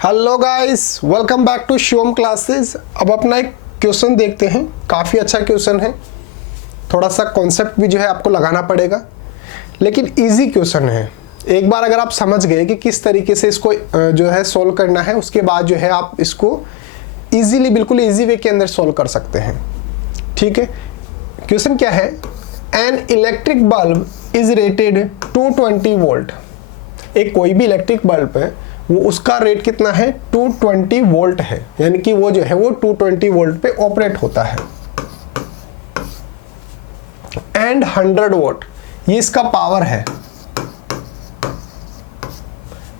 Hello guys, welcome back to Shivam classes. अब अपना एक क्वेश्चन देखते हैं। काफ़ी अच्छा क्वेश्चन है। थोड़ा सा कॉन्सेप्ट भी जो है आपको लगाना पड़ेगा, लेकिन इजी क्वेश्चन है। एक बार अगर आप समझ गए कि किस तरीके से इसको जो है सोल्व करना है, उसके बाद जो है आप इसको इजीली, बिल्कुल इजी वे के अंदर सोल्व कर सकते हैं। ठीक है, क्वेश्चन क्या है? An electric bulb is rated 220 volt. एक कोई भी इलेक्ट्रिक बल्ब है, वो उसका रेट कितना है? 220 वोल्ट है, यानी कि वो जो है वो 220 वोल्ट पे ऑपरेट होता है। एंड 100 वोट ये इसका पावर है।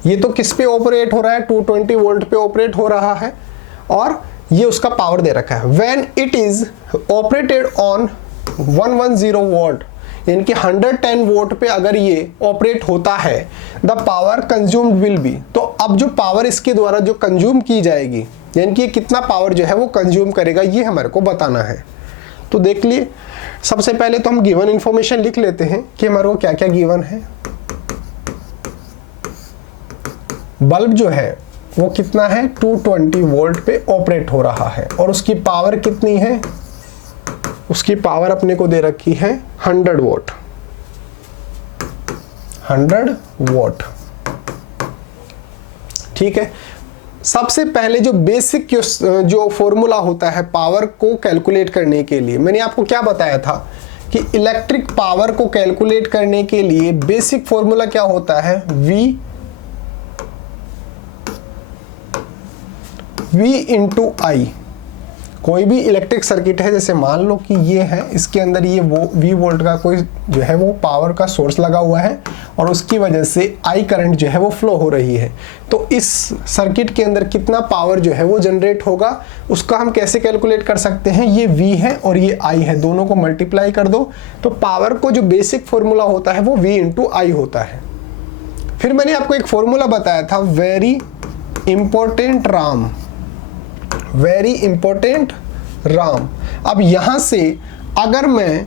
ये तो किस पे ऑपरेट हो रहा है? 220 वोल्ट पे ऑपरेट हो रहा है, और ये उसका पावर दे रखा है। When it is operated on 110 volt, यानी कि 110 वोल्ट पे अगर ये ऑपरेट होता है, the power consumed will be. तो अब जो पावर इसके द्वारा जो कंज्यूम की जाएगी, यानी कि कितना पावर जो है वो कंज्यूम करेगा, ये हमारे को बताना है। तो देख लिए, सबसे पहले तो हम गिवन इंफॉर्मेशन लिख लेते हैं कि हमारे को क्या क्या गिवन है। बल्ब जो है वो कितना है? 220 वोल्ट पे ऑपरेट हो रहा है, और उसकी पावर कितनी है? उसकी पावर अपने को दे रखी है 100 वोट। 100 वोट, ठीक है। सबसे पहले जो बेसिक जो फॉर्मूला होता है पावर को कैलकुलेट करने के लिए, मैंने आपको क्या बताया था कि इलेक्ट्रिक पावर को कैलकुलेट करने के लिए बेसिक फॉर्मूला क्या होता है? V इंटू आई। कोई भी इलेक्ट्रिक सर्किट है, जैसे मान लो कि ये है, इसके अंदर ये V वोल्ट का कोई जो है वो पावर का सोर्स लगा हुआ है, और उसकी वजह से I करंट जो है वो फ्लो हो रही है। तो इस सर्किट के अंदर कितना पावर जो है वो जनरेट होगा, उसका हम कैसे कैलकुलेट कर सकते हैं? ये V है और ये I है, दोनों को मल्टीप्लाई कर दो, तो पावर को जो बेसिक फॉर्मूला होता है वो V इंटू आई होता है। फिर मैंने आपको एक फॉर्मूला बताया था, very important Ram. Very important Ram. अब यहां से अगर मैं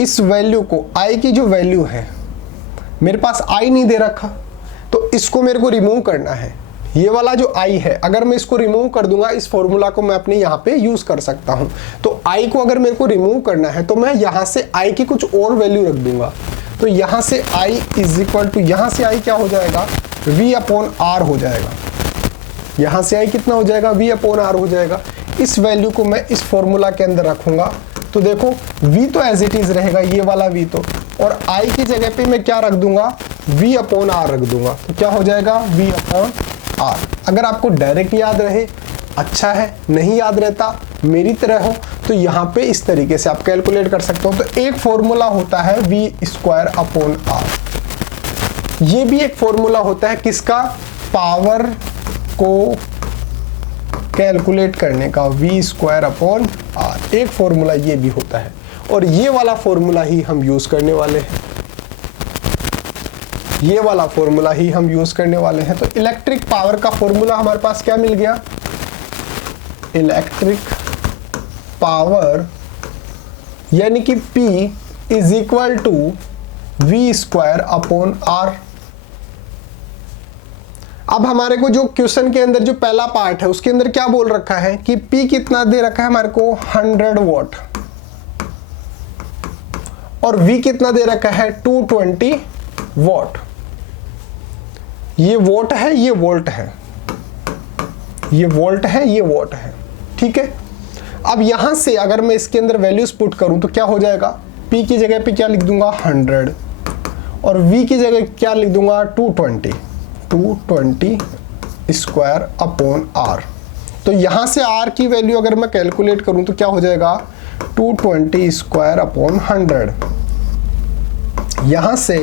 इस वैल्यू को, आई की जो वैल्यू है, मेरे पास आई नहीं दे रखा, तो इसको मेरे को रिमूव करना है। ये वाला जो आई है, अगर मैं इसको रिमूव कर दूंगा, इस फॉर्मूला को मैं अपने यहाँ पे यूज कर सकता हूं। तो आई को अगर मेरे को रिमूव करना है, तो मैं यहां से आई की कुछ और वैल्यू रख दूंगा। तो यहां से आई इज इक्वल टू, यहां से आई क्या हो जाएगा? V अपॉन आर हो जाएगा। यहां से आई कितना हो जाएगा? V अपॉन आर हो जाएगा। इस वैल्यू को मैं इस फॉर्मूला के अंदर रखूंगा, तो देखो V तो एज इट इज रहेगा, ये वाला V तो, और I की जगह पे मैं क्या रख दूंगा? V अपॉन आर रख दूंगा। तो क्या हो जाएगा? V upon R. अगर आपको डायरेक्ट याद रहे अच्छा है, नहीं याद रहता मेरी तरह हो, तो यहाँ पे इस तरीके से आप कैलकुलेट कर सकते हो। तो एक फॉर्मूला होता है V स्क्वायर अपॉन आर। ये भी एक फॉर्मूला होता है किसका? पावर को कैलकुलेट करने का, V स्क्वायर अपॉन आर। एक फॉर्मूला ये भी होता है, और ये वाला फॉर्मूला ही हम यूज करने वाले हैं। ये वाला फॉर्मूला ही हम यूज करने वाले हैं। तो इलेक्ट्रिक पावर का फॉर्मूला हमारे पास क्या मिल गया? इलेक्ट्रिक पावर यानी कि P is equal to V square upon R. अब हमारे को जो क्वेश्चन के अंदर जो पहला पार्ट है, उसके अंदर क्या बोल रखा है कि P कितना दे रखा है हमारे को? 100 वोट, और V कितना दे रखा है? 220 वोट। ये वोट है, ये वोल्ट है, ये वोल्ट है, ये वोट है, ठीक है। अब यहां से अगर मैं इसके अंदर वैल्यूज पुट करूं तो क्या हो जाएगा? P की जगह पे क्या लिख दूंगा? 100, और V की जगह क्या लिख दूंगा? 220 स्क्वायर अपॉन आर। तो यहां से R की वैल्यू अगर मैं कैलकुलेट करूं तो क्या हो जाएगा? 220 स्क्वायर अपॉन 100। यहां से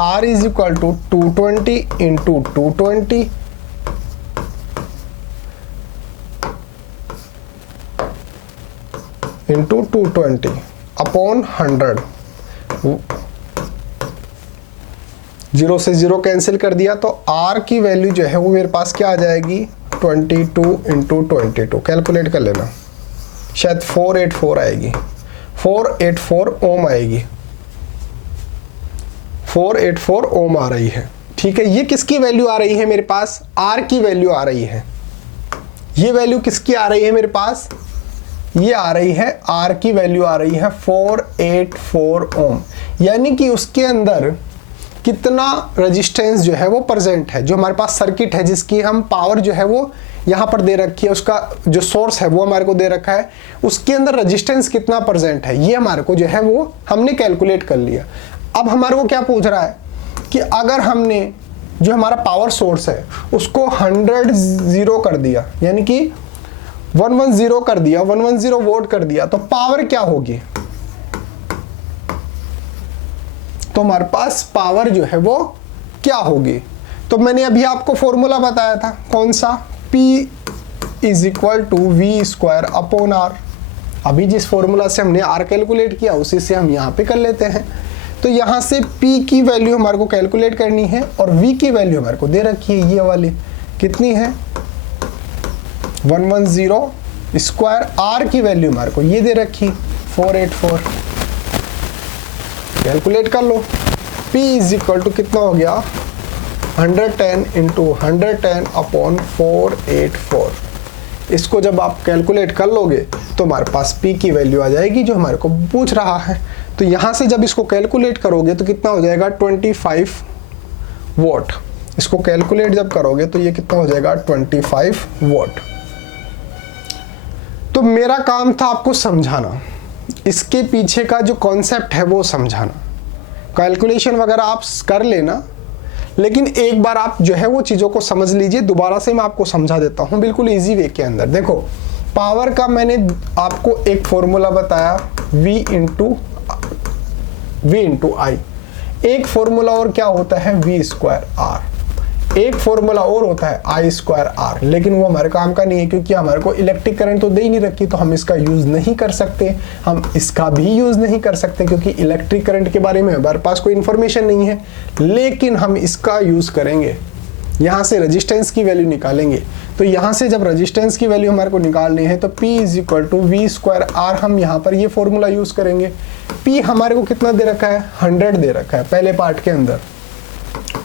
R is equal to 220 into 220 into 220 upon 100। 0 से 0 कैंसिल कर दिया, तो R की वैल्यू जो है वो मेरे पास क्या आ जाएगी? 22 इंटू 22। कैलकुलेट कर लेना, शायद 484 आएगी, 484 ओम आएगी, 484 ओम आ रही है, ठीक है, ये किसकी वैल्यू आ रही है मेरे पास, आर की वैल्यू आ रही है। ये वैल्यू किसकी आ रही है मेरे पास, ये आ रही है आर की वैल्यू आ रही है 484 ओम। यानी कि उसके अंदर कितना रेजिस्टेंस जो है वो प्रेजेंट है। जो हमारे पास सर्किट है जिसकी हम पावर जो है वो यहाँ पर दे रखी है, उसका जो सोर्स है वो हमारे को दे रखा है, उसके अंदर रेजिस्टेंस कितना प्रेजेंट है ये हमारे को जो है वो हमने कैलकुलेट कर लिया। अब हमारे को क्या पूछ रहा है कि अगर हमने जो हमारा पावर सोर्स है उसको 100 कर दिया, यानी कि 110 कर दिया, 110 वोल्ट कर दिया, तो पावर क्या होगी, तो हमारे पास पावर जो है वो क्या होगी। तो मैंने अभी आपको फॉर्मूला बताया था, कौन सा, P = V² अपॉन R। अभी जिस फॉर्मूला से हमने R कैलकुलेट किया उसी से हम यहाँ पे कर लेते हैं। तो यहाँ से P की वैल्यू हमारे को कैलकुलेट करनी है और V की वैल्यू हमारे को दे रखी है, ये वाली कितनी है 110²। R की वैल्यू हमारे को ये दे रखी 484। कैलकुलेट कर लो, P = कितना हो गया 110 × 110 अपॉन 484। इसको जब आप कैलकुलेट कर लोगे तो हमारे पास P की वैल्यू आ जाएगी जो हमारे को पूछ रहा है। तो यहाँ से जब इसको कैलकुलेट करोगे तो कितना हो जाएगा 25 वॉट। इसको कैलकुलेट जब करोगे तो ये कितना हो जाएगा 25 वॉट। तो मेरा काम था आपको समझाना, इसके पीछे का जो कॉन्सेप्ट है वो समझाना। कैलकुलेशन वगैरह आप कर लेना, लेकिन एक बार आप जो है वो चीज़ों को समझ लीजिए। दोबारा से मैं आपको समझा देता हूँ बिल्कुल इजी वे के अंदर। देखो, पावर का मैंने आपको एक फॉर्मूला बताया V × I। एक फॉर्मूला और क्या होता है V²R। एक फॉर्मूला और होता है I²R, लेकिन वो हमारे काम का नहीं है क्योंकि हमारे को इलेक्ट्रिक करंट तो दे ही नहीं रखी, तो हम इसका यूज़ नहीं कर सकते। हम इसका भी यूज़ नहीं कर सकते क्योंकि इलेक्ट्रिक करंट के बारे में हमारे पास कोई इन्फॉर्मेशन नहीं है, लेकिन हम इसका यूज़ करेंगे। यहाँ से रेजिस्टेंस की वैल्यू निकालेंगे। तो यहाँ से जब रेजिस्टेंस की वैल्यू हमारे को निकालनी है तो P = V²R, हम यहाँ पर ये फॉर्मूला यूज़ करेंगे। P हमारे को कितना दे रखा है 100 दे रखा है पहले पार्ट के अंदर,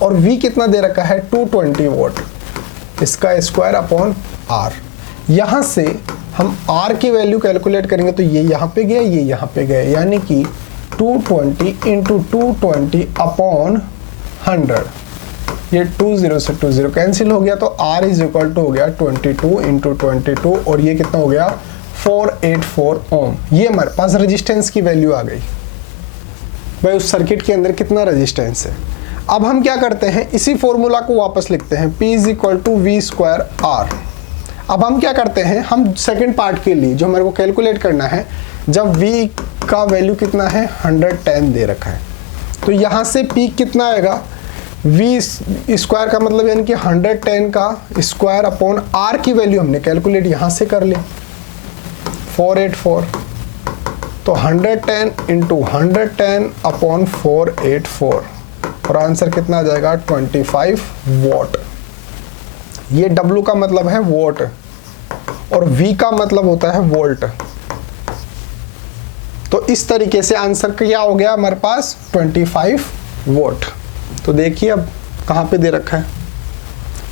और V कितना दे रखा है 220 वोल्ट, इसका स्क्वायर अपॉन R। यहाँ से हम R की वैल्यू कैलकुलेट करेंगे तो ये यहाँ पे गया, ये यहाँ पे गया, यानी कि 220 × 220 अपॉन 100। ये 20 से 20 कैंसिल हो गया, तो R = हो गया 22 × 22, और ये कितना हो गया 484 ओम। ये हमारे पास रेजिस्टेंस की वैल्यू आ गई। भाई उस सर्किट के अंदर कितना रेजिस्टेंस है। अब हम क्या करते हैं, इसी फॉर्मूला को वापस लिखते हैं, P = V²R। अब हम क्या करते हैं, हम सेकंड पार्ट के लिए जो हमारे को कैलकुलेट करना है, जब V का वैल्यू कितना है 110 दे रखा है, तो यहाँ से P कितना आएगा, V² का मतलब यानी कि 110 का स्क्वायर अपॉन R की वैल्यू हमने कैलकुलेट यहाँ से कर ली 484। तो 110 × 110 अपॉन 484, और आंसर कितना आ जाएगा 25 वॉट। ये W का मतलब है वोट और V का मतलब होता है वोल्ट। तो इस तरीके से आंसर क्या हो गया हमारे पास 25 वोट। तो देखिए अब कहाँ पे दे रखा है,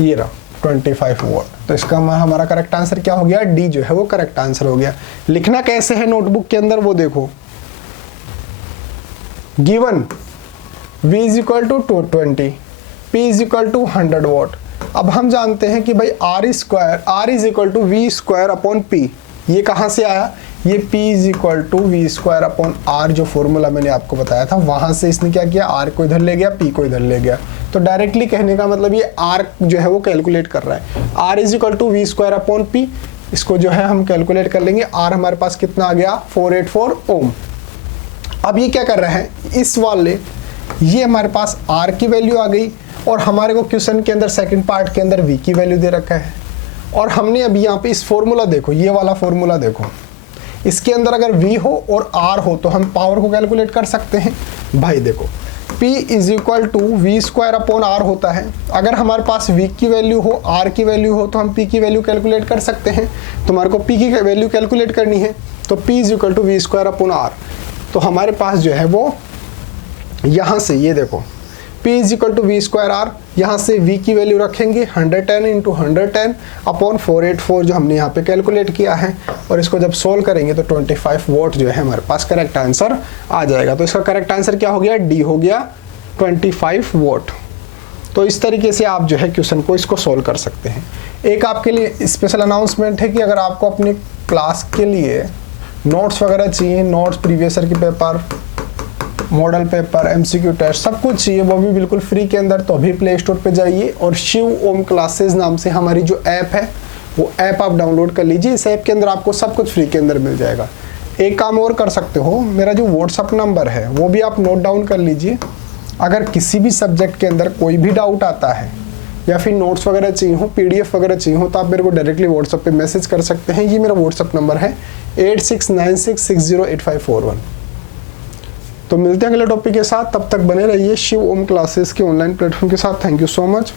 ये रहा 25 वोट। तो इसका हमारा करेक्ट आंसर क्या हो गया, D जो है वो करेक्ट आंसर हो गया। लिखना कैसे है नोटबुक के अंदर वो देखो, गिवन V = 220, P = 100 वॉट। अब हम जानते हैं कि भाई R = V² अपॉन P। ये कहाँ से आया, ये P = V² अपॉन R, जो फॉर्मूला मैंने आपको बताया था वहाँ से इसने क्या किया, R को इधर ले गया, P को इधर ले गया। तो डायरेक्टली कहने का मतलब ये R जो है वो कैलकुलेट कर रहा है। R = V² अपॉन P, इसको जो है हम कैलकुलेट कर लेंगे। R हमारे पास कितना आ गया 484 ओम। अब ये क्या कर रहे हैं, इस वाले ये हमारे पास R की वैल्यू आ गई, और हमारे को क्वेश्चन के अंदर सेकंड पार्ट के अंदर V की वैल्यू दे रखा है। और हमने अभी यहाँ पे इस फॉर्मूला देखो, ये वाला फॉर्मूला देखो, इसके अंदर अगर V हो और R हो तो हम पावर को कैलकुलेट कर सकते हैं। भाई देखो P = V² अपॉन R होता है। अगर हमारे पास V की वैल्यू हो, R की वैल्यू हो, तो हम P की वैल्यू कैलकुलेट कर सकते हैं। तुम्हारे को P की वैल्यू कैलकुलेट करनी है तो P = V² अपॉन R। तो हमारे पास जो है वो यहाँ से ये देखो P is equal to V square R, यहाँ से V की वैल्यू रखेंगे 110 इंटू 110 अपॉन 484 जो हमने यहाँ पे कैलकुलेट किया है, और इसको जब सोल्व करेंगे तो 25 वोट जो है हमारे पास करेक्ट आंसर आ जाएगा। तो इसका करेक्ट आंसर क्या हो गया, डी हो गया 25 वोट। तो इस तरीके से आप जो है क्वेश्चन को इसको सोल्व कर सकते हैं। एक आपके लिए स्पेशल अनाउंसमेंट है कि अगर आपको अपने क्लास के लिए नोट्स वगैरह चाहिए, नोट्स, प्रीवियस ईयर के paper, model paper, MCQ test, सब कुछ चाहिए, वो भी बिल्कुल फ्री के अंदर, तो अभी प्ले स्टोर पे जाइए और शिव ओम क्लासेस नाम से हमारी जो ऐप है वो ऐप आप डाउनलोड कर लीजिए। इस ऐप के अंदर आपको सब कुछ फ्री के अंदर मिल जाएगा। एक काम और कर सकते हो, मेरा जो व्हाट्सअप नंबर है वो भी आप नोट डाउन कर लीजिए। अगर किसी भी सब्जेक्ट के अंदर कोई भी डाउट आता है या फिर नोट्स वगैरह चाहिए हो, PDF वगैरह चाहिए हो, तो आप मेरे को डायरेक्टली व्हाट्सअप पे मैसेज कर सकते हैं। ये मेरा व्हाट्सअप नंबर है 8696608541। तो मिलते हैं अगले टॉपिक के साथ, तब तक बने रहिए शिव ओम क्लासेस के ऑनलाइन प्लेटफॉर्म के साथ। Thank you so much.